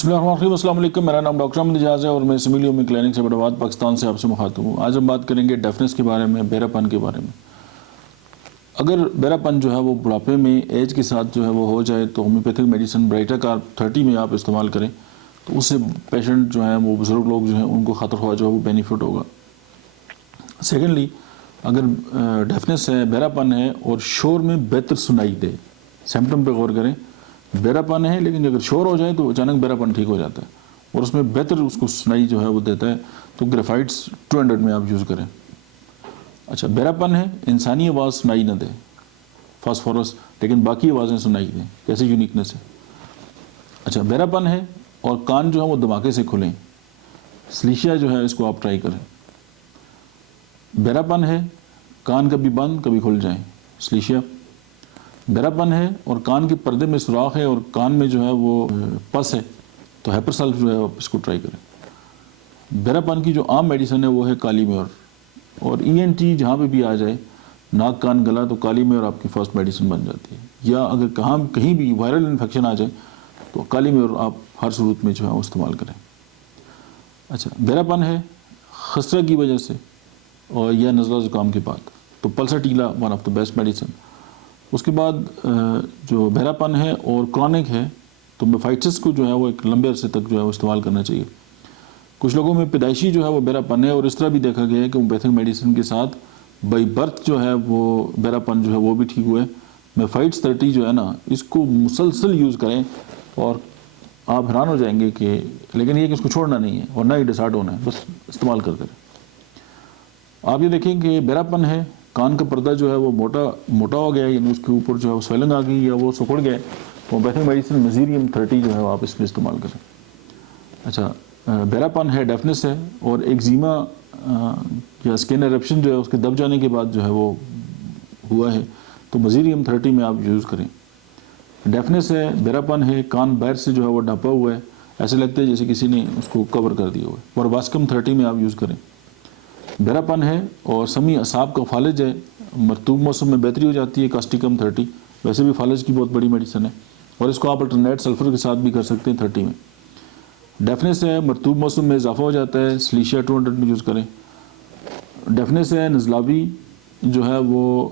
بسم اللہ الرحمن الرحیم، السلام علیکم۔ میرا نام ڈاکٹر احمد اعجاز ہے اور میں سمیلیو میں کلینک سے بڑواد پاکستان سے آپ سے مخاطب ہوں۔ آج ہم بات کریں گے ڈیفنس کے بارے میں، بہرا پن کے بارے میں۔ اگر بہرا پن جو ہے وہ بڑھاپے میں ایج کے ساتھ جو ہے وہ ہو جائے تو ہومیوپیتھک میڈیسن برائٹا کارب 30 میں آپ استعمال کریں تو اس سے پیشنٹ جو ہیں وہ بزرگ لوگ جو ہیں ان کو خطر خواہ جو ہے وہ بینیفٹ ہوگا۔ سیکنڈلی، اگر ڈیفنس ہے، بہرا پن ہے اور شور میں بہتر سنائی دے، سمپٹم پہ غور کریں۔ بہرا پن ہے لیکن اگر شور ہو جائے تو اچانک بہرا پن ٹھیک ہو جاتا ہے اور اس میں بہتر اس کو سنائی جو ہے وہ دیتا ہے، تو گریفائٹس 200 میں آپ یوز کریں۔ اچھا، بہرا پن ہے، انسانی آواز سنائی نہ دے، فاسفورس، لیکن باقی آوازیں سنائی دیں، کیسے یونیکنس ہے۔ اچھا، بہرا پن ہے اور کان جو ہے وہ دھماکے سے کھلیں، سلیشیا جو ہے اس کو آپ ٹرائی کریں۔ بہرا پن ہے، کان کبھی بند کبھی کھل جائیں، سلیشیا۔ بہرا پن ہے اور کان کے پردے میں سوراخ ہے اور کان میں جو ہے وہ پس ہے تو ہیپر سلف جو ہے آپ اس کو ٹرائی کریں۔ بہرا پن کی جو عام میڈیسن ہے وہ ہے کالی میور، اور ENT جہاں پہ بھی آ جائے، ناک کان گلا، تو کالی میور آپ کی فرسٹ میڈیسن بن جاتی ہے۔ یا اگر کہیں بھی وائرل انفیکشن آ جائے تو کالی میور آپ ہر صورت میں جو ہے وہ استعمال کریں۔ اچھا، بہرا پن ہے خسرہ کی وجہ سے اور یا نزلہ زکام کے بعد تو pulsatilla one of the best medicine. اس کے بعد جو بہرا پن ہے اور کرونک ہے تو میفائٹس کو جو ہے وہ ایک لمبے عرصے تک جو ہے وہ استعمال کرنا چاہیے۔ کچھ لوگوں میں پیدائشی جو ہے وہ بہرا پن ہے اور اس طرح بھی دیکھا گیا ہے کہ ہومیوپیتھک میڈیسن کے ساتھ بائی برتھ جو ہے وہ بہرا پن جو ہے وہ بھی ٹھیک ہوئے۔ میفائٹس 30 جو ہے نا، اس کو مسلسل یوز کریں اور آپ حیران ہو جائیں گے کہ، لیکن یہ کہ اس کو چھوڑنا نہیں ہے اور نہ ہی ڈسارڈ ہونا ہے، بس استعمال کرتے رہیں۔ آپ یہ دیکھیں کہ بہرا پن ہے، کان کا پردہ جو ہے وہ موٹا ہو گیا ہے، یعنی اس کے اوپر جو ہے وہ سویلنگ آ گئی یا وہ سکڑ گیا ہے، ہومیوپیتھک میڈیسن میزیریم 30 جو ہے آپ اس میں استعمال کریں۔ اچھا، بہرا پن ہے، ڈیفنس ہے اور ایگزیما یا اسکن ایرپشن جو ہے اس کے دب جانے کے بعد جو ہے وہ ہوا ہے تو میزیریم 30 میں آپ یوز کریں۔ ڈیفنس ہے، بہرا پن ہے، کان باہر سے جو ہے وہ ڈھپا ہوا ہے، ایسے لگتا ہے جیسے کسی نے اس کو کور کر دیا ہوا ہے، اور واسکم 30 میں آپ یوز کریں۔ بہرا پن ہے اور سمی اعصاب کا فالج ہے، مرطوب موسم میں بہتری ہو جاتی ہے، کاسٹیکم 30، ویسے بھی فالج کی بہت بڑی میڈیسن ہے اور اس کو آپ الٹرنیٹ سلفر کے ساتھ بھی کر سکتے ہیں 30 میں۔ ڈیفنس ہے، مرطوب موسم میں اضافہ ہو جاتا ہے، سلیشیا 200 میں یوز کریں۔ ڈیفنس ہے، نزلاوی جو ہے وہ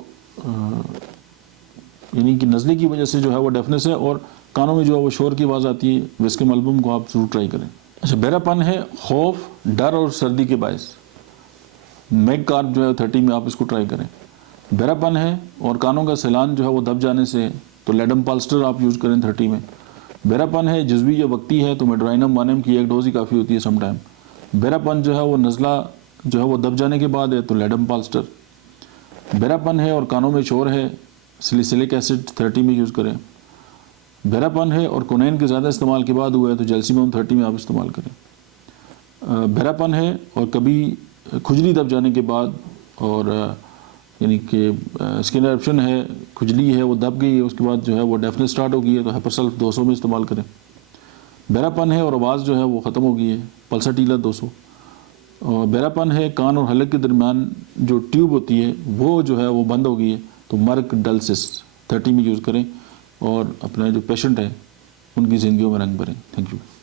یعنی کہ نزلے کی وجہ سے جو ہے وہ ڈیفنس ہے اور کانوں میں جو ہے وہ شور کی آواز آتی ہے، ویسکم البم کو آپ ضرور ٹرائی کریں۔ اچھا، بہرا پن ہے، خوف، ڈر اور سردی کے باعث، میگ کارب جو ہے 30 میں آپ اس کو ٹرائی کریں۔ بہرا پن ہے اور کانوں کا سیلان جو ہے وہ دب جانے سے تو لیڈم پالسٹر آپ یوز کریں 30 میں۔ بہرا پن ہے جزوی یا وقتی ہے تو میڈرائنم 1 کی ایک ڈوز ہی کافی ہوتی ہے سم ٹائم۔ بہرا پن جو ہے وہ نزلہ جو ہے وہ دب جانے کے بعد ہے تو لیڈم پالسٹر۔ بہرا پن ہے اور کانوں میں شور ہے، سلیسلک ایسڈ 30 میں یوز کریں۔ بہرا پن ہے اور کونین کے زیادہ استعمال کے بعد ہوا ہے تو جیلسیمم 30 میں آپ استعمال کریں۔ بہرا پن ہے اور کبھی کھجلی دب جانے کے بعد اور یعنی کہ اسکن ایرپشن ہے، کھجلی ہے وہ دب گئی ہے، اس کے بعد جو ہے وہ ڈیفنس سٹارٹ ہو گئی ہے تو ہیپر سلف 200 میں استعمال کریں۔ بہرا پن ہے اور آواز جو ہے وہ ختم ہو گئی ہے، پلسا ٹیلا 200۔ اور بہرا پن ہے، کان اور حلق کے درمیان جو ٹیوب ہوتی ہے وہ جو ہے وہ بند ہو گئی ہے تو مرک ڈلسس 30 میں یوز کریں اور اپنے جو پیشنٹ ہیں ان کی زندگیوں میں رنگ بھریں۔ Thank you.